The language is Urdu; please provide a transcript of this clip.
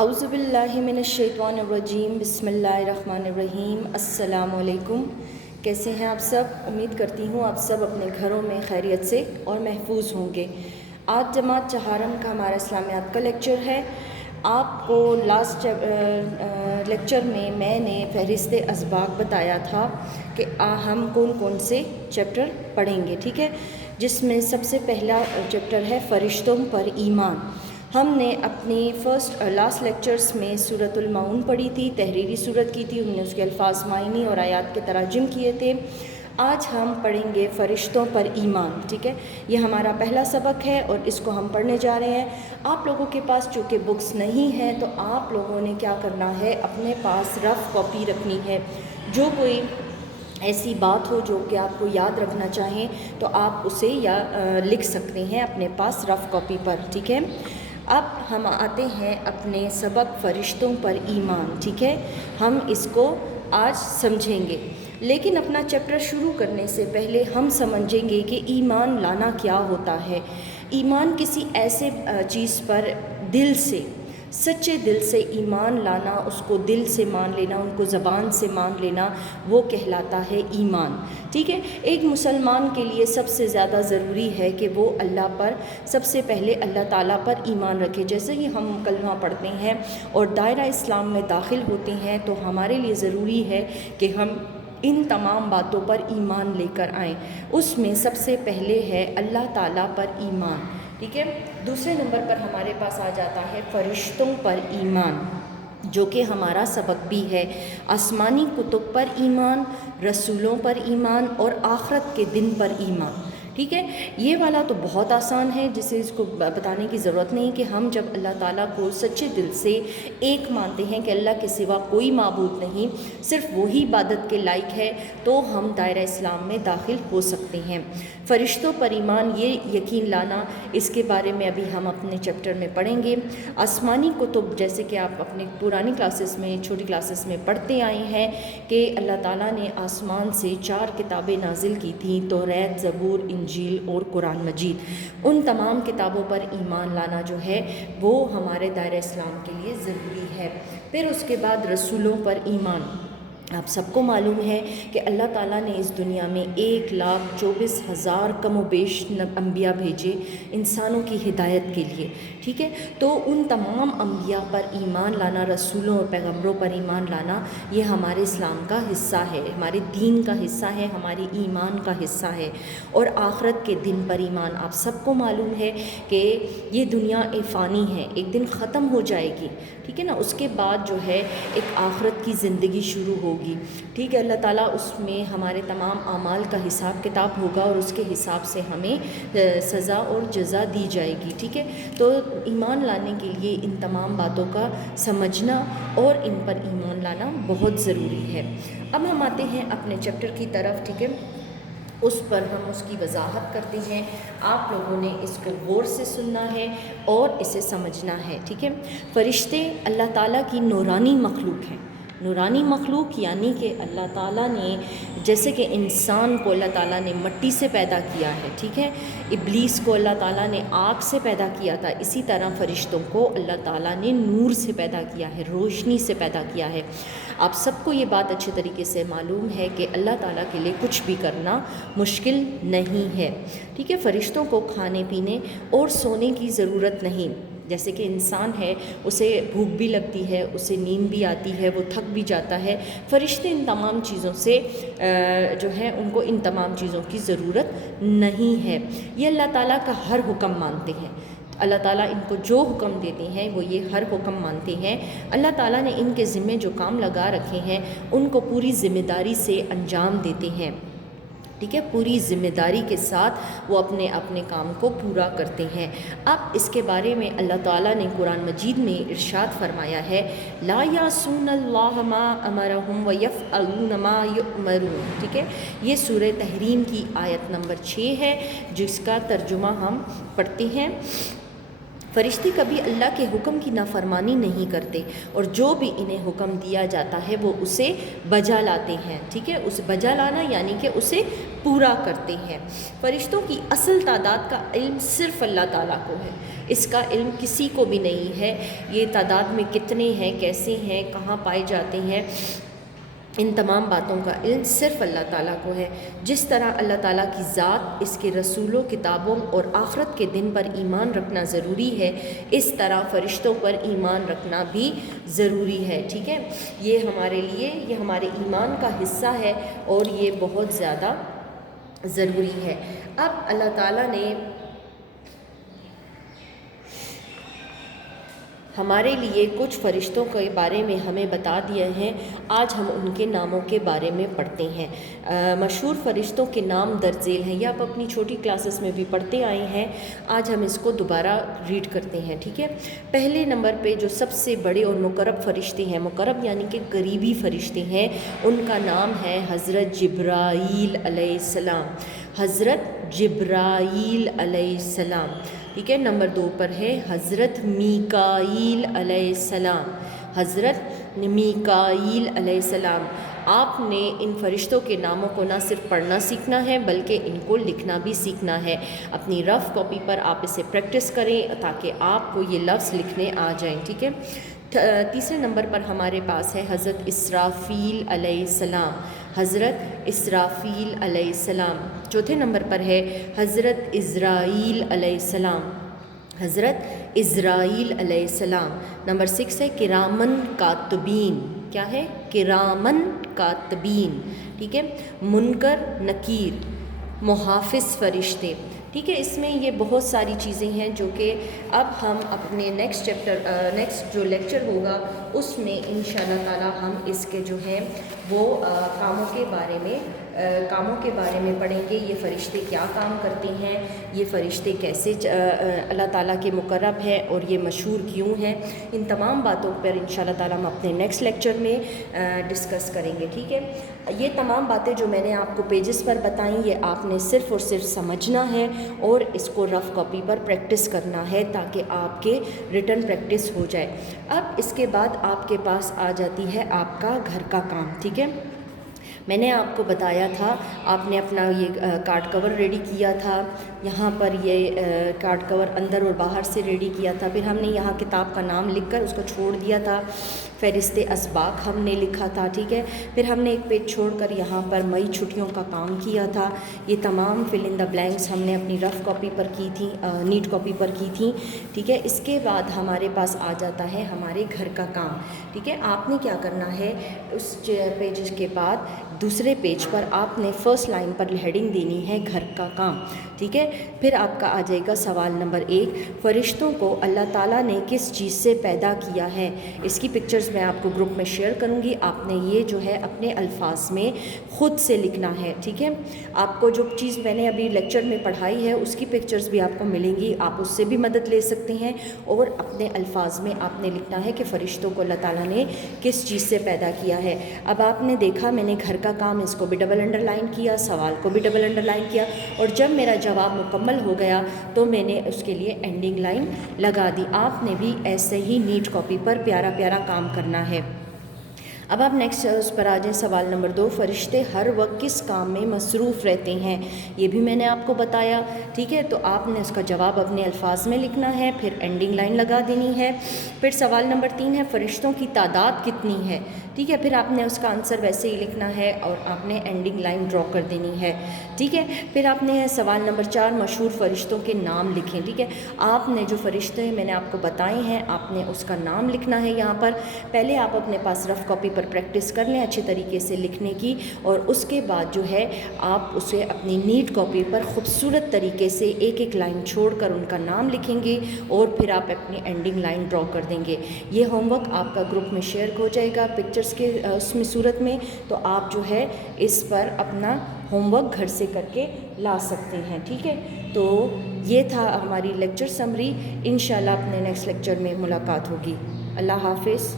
اعوذ باللہ من الشیطان الرجیم، بسم اللہ الرحمن الرحیم۔ السلام علیکم، کیسے ہیں آپ سب؟ امید کرتی ہوں آپ سب اپنے گھروں میں خیریت سے اور محفوظ ہوں گے۔ آج جماعت چہارم کا ہمارا اسلامیات کا لیکچر ہے۔ آپ کو لاسٹ لیکچر میں نے فہرست اسباق بتایا تھا کہ ہم کون کون سے چیپٹر پڑھیں گے، ٹھیک ہے، جس میں سب سے پہلا چیپٹر ہے فرشتوں پر ایمان۔ ہم نے اپنی لاسٹ لیکچرز میں سورۃ المعون پڑھی تھی، تحریری صورت کی تھی، ہم نے اس کے الفاظ معنی اور آیات کے تراجم کیے تھے۔ آج ہم پڑھیں گے فرشتوں پر ایمان، ٹھیک ہے، یہ ہمارا پہلا سبق ہے اور اس کو ہم پڑھنے جا رہے ہیں۔ آپ لوگوں کے پاس چونکہ بکس نہیں ہیں تو آپ لوگوں نے کیا کرنا ہے، اپنے پاس رف کاپی رکھنی ہے۔ جو کوئی ایسی بات ہو جو کہ آپ کو یاد رکھنا چاہیں تو آپ اسے لکھ سکتے ہیں اپنے پاس رف کاپی پر، ٹھیک ہے۔ اب ہم آتے ہیں اپنے سبق فرشتوں پر ایمان، ٹھیک ہے، ہم اس کو آج سمجھیں گے، لیکن اپنا چیپٹر شروع کرنے سے پہلے ہم سمجھیں گے کہ ایمان لانا کیا ہوتا ہے۔ ایمان کسی ایسے چیز پر دل سے، سچے دل سے ایمان لانا، اس کو دل سے مان لینا، ان کو زبان سے مان لینا، وہ کہلاتا ہے ایمان، ٹھیک ہے۔ ایک مسلمان کے لیے سب سے زیادہ ضروری ہے کہ وہ اللہ پر سب سے پہلے اللہ تعالیٰ پر ایمان رکھے۔ جیسے ہی ہم کلمہ پڑھتے ہیں اور دائرہ اسلام میں داخل ہوتے ہیں تو ہمارے لیے ضروری ہے کہ ہم ان تمام باتوں پر ایمان لے کر آئیں۔ اس میں سب سے پہلے ہے اللہ تعالیٰ پر ایمان، ٹھیک ہے۔ دوسرے نمبر پر ہمارے پاس آ جاتا ہے فرشتوں پر ایمان، جو کہ ہمارا سبق بھی ہے۔ آسمانی کتب پر ایمان، رسولوں پر ایمان اور آخرت کے دن پر ایمان، ٹھیک ہے۔ یہ والا تو بہت آسان ہے، جسے اس کو بتانے کی ضرورت نہیں کہ ہم جب اللہ تعالیٰ کو سچے دل سے ایک مانتے ہیں کہ اللہ کے سوا کوئی معبود نہیں، صرف وہی عبادت کے لائق ہے، تو ہم دائرہ اسلام میں داخل ہو سکتے ہیں۔ فرشتوں پر ایمان، یہ یقین لانا، اس کے بارے میں ابھی ہم اپنے چیپٹر میں پڑھیں گے۔ آسمانی کتب، جیسے کہ آپ اپنے پرانی کلاسز میں، چھوٹی کلاسز میں پڑھتے آئے ہیں کہ اللہ تعالیٰ نے آسمان سے 4 کتابیں نازل کی تھیں، توریت، زبور، انجیل اور قرآن مجید۔ ان تمام کتابوں پر ایمان لانا جو ہے وہ ہمارے دائرہ اسلام کے لیے ضروری ہے۔ پھر اس کے بعد رسولوں پر ایمان۔ آپ سب کو معلوم ہے کہ اللہ تعالیٰ نے اس دنیا میں 1,24,000 کم و بیش انبیاء بھیجے انسانوں کی ہدایت کے لیے، ٹھیک ہے۔ تو ان تمام انبیاء پر ایمان لانا، رسولوں اور پیغمبروں پر ایمان لانا، یہ ہمارے اسلام کا حصہ ہے، ہمارے دین کا حصہ ہے، ہماری ایمان کا حصہ ہے۔ اور آخرت کے دن پر ایمان، آپ سب کو معلوم ہے کہ یہ دنیا فانی ہے، ایک دن ختم ہو جائے گی، ٹھیک ہے نا۔ اس کے بعد جو ہے ایک آخرت کی زندگی شروع ہوگی، ٹھیک ہے۔ اللہ تعالیٰ اس میں ہمارے تمام اعمال کا حساب کتاب ہوگا اور اس کے حساب سے ہمیں سزا اور جزا دی جائے گی، ٹھیک ہے۔ تو ایمان لانے کے لیے ان تمام باتوں کا سمجھنا اور ان پر ایمان لانا بہت ضروری ہے۔ اب ہم آتے ہیں اپنے چیپٹر کی طرف، ٹھیک ہے، اس پر ہم اس کی وضاحت کرتے ہیں۔ آپ لوگوں نے اس کو غور سے سننا ہے اور اسے سمجھنا ہے، ٹھیک ہے۔ فرشتے اللہ تعالیٰ کی نورانی مخلوق ہیں۔ نورانی مخلوق یعنی کہ اللہ تعالیٰ نے، جیسے کہ انسان کو اللہ تعالیٰ نے مٹی سے پیدا کیا ہے، ٹھیک ہے، ابلیس کو اللہ تعالیٰ نے آگ سے پیدا کیا تھا، اسی طرح فرشتوں کو اللہ تعالیٰ نے نور سے پیدا کیا ہے، روشنی سے پیدا کیا ہے۔ آپ سب کو یہ بات اچھے طریقے سے معلوم ہے کہ اللہ تعالیٰ کے لیے کچھ بھی کرنا مشکل نہیں ہے، ٹھیک ہے۔ فرشتوں کو کھانے پینے اور سونے کی ضرورت نہیں، جیسے کہ انسان ہے، اسے بھوک بھی لگتی ہے، اسے نیند بھی آتی ہے، وہ تھک بھی جاتا ہے۔ فرشتے ان تمام چیزوں سے جو ہے ان کو ان تمام چیزوں کی ضرورت نہیں ہے۔ یہ اللہ تعالیٰ کا ہر حکم مانتے ہیں، اللہ تعالیٰ ان کو جو حکم دیتے ہیں وہ یہ ہر حکم مانتے ہیں۔ اللہ تعالیٰ نے ان کے ذمے جو کام لگا رکھے ہیں ان کو پوری ذمہ داری سے انجام دیتے ہیں، ٹھیک ہے، پوری ذمہ داری کے ساتھ وہ اپنے اپنے کام کو پورا کرتے ہیں۔ اب اس کے بارے میں اللہ تعالیٰ نے قرآن مجید میں ارشاد فرمایا ہے، لا یعصون اللہ ما امرہم ویفعلون ما یؤمرون، ٹھیک ہے۔ یہ سورہ تحریم کی آیت نمبر 6 ہے، جس کا ترجمہ ہم پڑھتے ہیں۔ فرشتے کبھی اللہ کے حکم کی نافرمانی نہیں کرتے اور جو بھی انہیں حکم دیا جاتا ہے وہ اسے بجا لاتے ہیں، ٹھیک ہے، اسے بجا لانا یعنی کہ اسے پورا کرتے ہیں۔ فرشتوں کی اصل تعداد کا علم صرف اللہ تعالیٰ کو ہے، اس کا علم کسی کو بھی نہیں ہے۔ یہ تعداد میں کتنے ہیں، کیسے ہیں، کہاں پائے جاتے ہیں، ان تمام باتوں کا علم صرف اللہ تعالیٰ کو ہے۔ جس طرح اللہ تعالیٰ کی ذات، اس کے رسولوں، کتابوں اور آخرت کے دن پر ایمان رکھنا ضروری ہے، اس طرح فرشتوں پر ایمان رکھنا بھی ضروری ہے، ٹھیک ہے۔ یہ ہمارے لیے، یہ ہمارے ایمان کا حصہ ہے اور یہ بہت زیادہ ضروری ہے۔ اب اللہ تعالیٰ نے ہمارے لیے کچھ فرشتوں کے بارے میں ہمیں بتا دیا ہے، آج ہم ان کے ناموں کے بارے میں پڑھتے ہیں۔ مشہور فرشتوں کے نام درج ذیل ہیں، یہ آپ اپنی چھوٹی کلاسز میں بھی پڑھتے آئے ہیں، آج ہم اس کو دوبارہ ریڈ کرتے ہیں، ٹھیک ہے۔ پہلے نمبر پہ جو سب سے بڑے اور مقرب فرشتے ہیں، مقرب یعنی کہ قریبی فرشتے ہیں، ان کا نام ہے حضرت جبرائیل علیہ السلام، حضرت جبرائیل علیہ السلام، ٹھیک ہے۔ نمبر 2 پر ہے حضرت میکائیل علیہ السلام، حضرت میکائیل علیہ السلام۔ آپ نے ان فرشتوں کے ناموں کو نہ صرف پڑھنا سیکھنا ہے بلکہ ان کو لکھنا بھی سیکھنا ہے۔ اپنی رف کاپی پر آپ اسے پریکٹس کریں تاکہ آپ کو یہ لفظ لکھنے آ جائیں، ٹھیک ہے۔ تیسرے نمبر پر ہمارے پاس ہے حضرت اسرافیل علیہ السلام، حضرت اسرافیل علیہ السلام۔ چوتھے نمبر پر ہے حضرت عزرائیل علیہ السلام، حضرت عزرائیل علیہ السلام۔ نمبر 6 ہے کرامن کاتبین، کیا ہے؟ کرامن کاتبین، ٹھیک ہے۔ منکر نکیر، محافظ فرشتے، ٹھیک ہے۔ اس میں یہ بہت ساری چیزیں ہیں جو کہ اب ہم اپنے نیکسٹ جو لیکچر ہوگا اس میں انشاءاللہ تعالی ہم اس کے جو ہیں وہ کاموں کے بارے میں پڑھیں گے۔ یہ فرشتے کیا کام کرتے ہیں، یہ فرشتے کیسے اللہ تعالیٰ کے مقرب ہیں اور یہ مشہور کیوں ہیں، ان تمام باتوں پر انشاءاللہ تعالیٰ ہم اپنے نیکسٹ لیکچر میں ڈسکس کریں گے، ٹھیک ہے۔ یہ تمام باتیں جو میں نے آپ کو پیجز پر بتائیں یہ آپ نے صرف اور صرف سمجھنا ہے اور اس کو رف کاپی پر پریکٹس کرنا ہے تاکہ آپ کے ریٹن پریکٹس ہو جائے۔ اب اس کے بعد آپ کے پاس آ جاتی ہے آپ کا گھر کا کام، ٹھیک ہے۔ میں نے آپ کو بتایا تھا آپ نے اپنا یہ کارڈ کور ریڈی کیا تھا، یہاں پر یہ کارڈ کور اندر اور باہر سے ریڈی کیا تھا، پھر ہم نے یہاں کتاب کا نام لکھ کر اس کو چھوڑ دیا تھا، فہرست اسباق ہم نے لکھا تھا، ٹھیک ہے۔ پھر ہم نے ایک پیج چھوڑ کر یہاں پر مئی چھٹیوں کا کام کیا تھا، یہ تمام فل ان دا بلینکس ہم نے اپنی رف کاپی پر کی تھی، نیٹ کاپی پر کی تھی، ٹھیک ہے۔ اس کے بعد ہمارے پاس آ جاتا ہے ہمارے گھر کا کام، ٹھیک ہے۔ آپ نے کیا کرنا ہے، اس پیج کے بعد دوسرے پیج پر آپ نے فرسٹ لائن پر ہیڈنگ دینی ہے گھر کا کام، ٹھیک ہے۔ پھر آپ کا آ جائے گا سوال نمبر 1، فرشتوں کو اللہ تعالیٰ نے کس چیز سے پیدا کیا ہے؟ اس کی پکچرز میں آپ کو گروپ میں شیئر کروں گی، آپ نے یہ جو ہے اپنے الفاظ میں خود سے لکھنا ہے، ٹھیک ہے۔ آپ کو جو چیز میں نے ابھی لیکچر میں پڑھائی ہے اس کی پکچرز بھی آپ کو ملیں گی، آپ اس سے بھی مدد لے سکتے ہیں اور اپنے الفاظ میں آپ نے لکھنا ہے کہ فرشتوں کو اللہ تعالیٰ نے کس چیز سے پیدا کیا ہے۔ اب آپ نے دیکھا میں نے گھر کا کام اس کو بھی ڈبل انڈر لائن کیا، سوال کو بھی ڈبل انڈر لائن کیا، اور جب میرا جواب مکمل ہو گیا تو میں نے اس کے لیے اینڈنگ لائن لگا دی۔ آپ نے بھی ایسے ہی نیٹ کاپی پر پیارا پیارا کام کرنا ہے۔ اب آپ نیکسٹ اس پر آ جائیں، سوال نمبر 2، فرشتے ہر وقت کس کام میں مصروف رہتے ہیں؟ یہ بھی میں نے آپ کو بتایا، ٹھیک ہے۔ تو آپ نے اس کا جواب اپنے الفاظ میں لکھنا ہے، پھر اینڈنگ لائن لگا دینی ہے۔ پھر سوال نمبر 3 ہے فرشتوں کی تعداد کتنی ہے؟ ٹھیک ہے، پھر آپ نے اس کا آنسر ویسے ہی لکھنا ہے اور آپ نے اینڈنگ لائن ڈرا کر دینی ہے، ٹھیک ہے۔ پھر آپ نے سوال نمبر 4، مشہور فرشتوں کے نام لکھیں، ٹھیک ہے۔ آپ نے جو فرشتے میں نے آپ کو بتائے ہیں آپ نے اس کا نام لکھنا ہے یہاں پر۔ پہلے آپ اپنے پاس رف کاپی پر پریکٹس کر لیں اچھے طریقے سے لکھنے کی، اور اس کے بعد جو ہے آپ اسے اپنی نیٹ کاپی پر خوبصورت طریقے سے ایک ایک لائن چھوڑ کر ان کا نام لکھیں گے اور پھر آپ اپنی اینڈنگ لائن ڈرا کر دیں گے۔ یہ ہوم ورک آپ کا گروپ میں شیئر ہو جائے گا پکچرز کے اس میں صورت میں، تو آپ جو ہے اس پر اپنا ہوم ورک گھر سے کر کے لا سکتے ہیں، ٹھیک ہے۔ تو یہ تھا ہماری لیکچر سمری، انشاءاللہ اپنے نیکسٹ لیکچر میں ملاقات ہوگی۔ اللہ حافظ۔